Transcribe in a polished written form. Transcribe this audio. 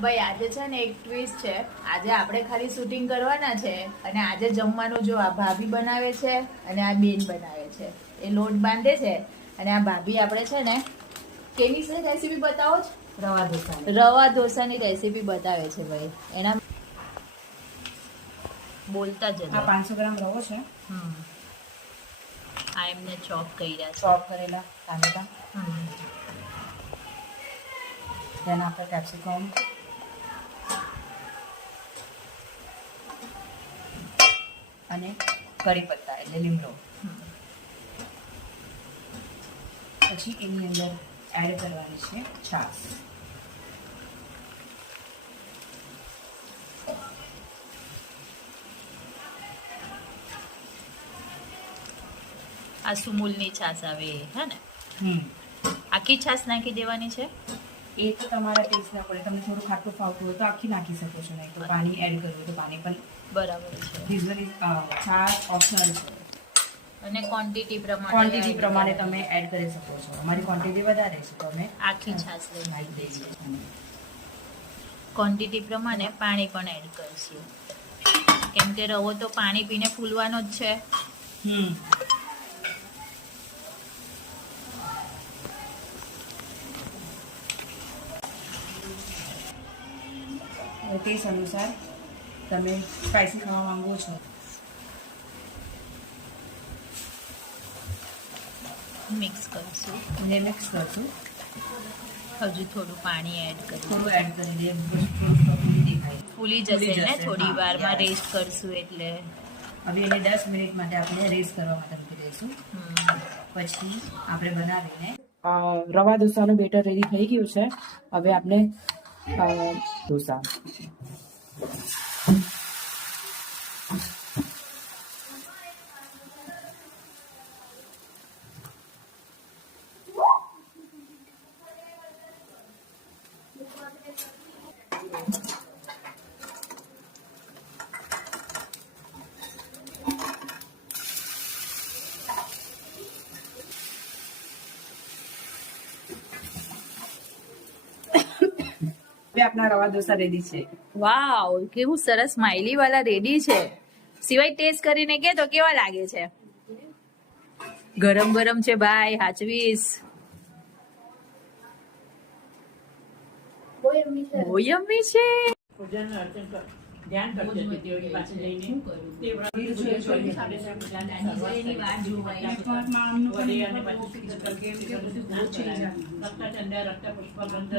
ભાઈ આજે છે ને એક ટ્વિસ્ટ છે. આજે આપણે ખાલી શૂટિંગ કરવાના છે અને આજે જમવાનું જો આ ભાભી બનાવે છે અને આ બેન બનાવે છે. એ લોટ બાંધે છે અને આ ભાભી આપણે છે ને કેવી રેસીપી બતાવો છો? રવા ઢોસાની રેસીપી બતાવે છે ભાઈ. એના બોલતા જ આ 500 ગ્રામ રવો છે. આ એમને ચોપ કર્યા છે. ચોપ કરેલા ટામેટા, then આપણે કેપ્સિકમ અને કરી પત્તા એટલે લીમડો. પછી એની અંદર એડ કરવાની છે છાશ. આ સુમૂલની છાશ આવે હે ને? આખી છાશ નાખી દેવાની છે? એ તો તમારા ટેસ્ટ ના પડે. તમને થોડું ખાટું ફાવતું હોય તો આખી નાખી શકો છો, નહીં તો પાણી એડ કરવું હોય તો પાણી પણ બરાબર છે. યુઝ્યુઅલી છાશ ઓપ્શનલ છે અને ક્વોન્ટિટી પ્રમાણે તમે એડ કરી શકો છો. અમારી ક્વોન્ટિટી વધારે છે તો અમે આખી છાશ લઈ નાખી દઈએ છીએ. ક્વોન્ટિટી પ્રમાણે પાણી પણ એડ કરશું, કેમ કે રવો તો પાણી પીને ફૂલવાનો જ છે. ટેસ્ટ અનુસાર તમે સ્પાઈસી ખાવા માંગો છો મિક્સ કરશું. એને મિક્સ કરશું. હજુ થોડું પાણી એડ કરીશું. થોડું એડ કરી દઈએ, દેખાય ફૂલી જશે ને થોડી વારમાં રેસ્ટ કરશું એટલે. હવે એને 10 મિનિટ માટે આપણે રેસ્ટ કરવા માટે મૂકી દઈશું. પછી આપણે બનાવીને રવા ઢોસાનું બેટર રેડી થઈ ગયું છે. હવે આપણે ઢોસા આપના રવા ઢોસા રેડી છે. વાવ, કેવું સરસ સ્માઈલી વાળા રેડી છે. સિવાય ટેસ્ટ કરીને કે તો કેવા લાગે છે? ગરમ ગરમ છે ભાઈ, હાચવીસ. બહુ યમ્મી છે. ધ્યાન કરજો તેઓની પાસે જઈને તે રક્ત પુષ્પ ગંધ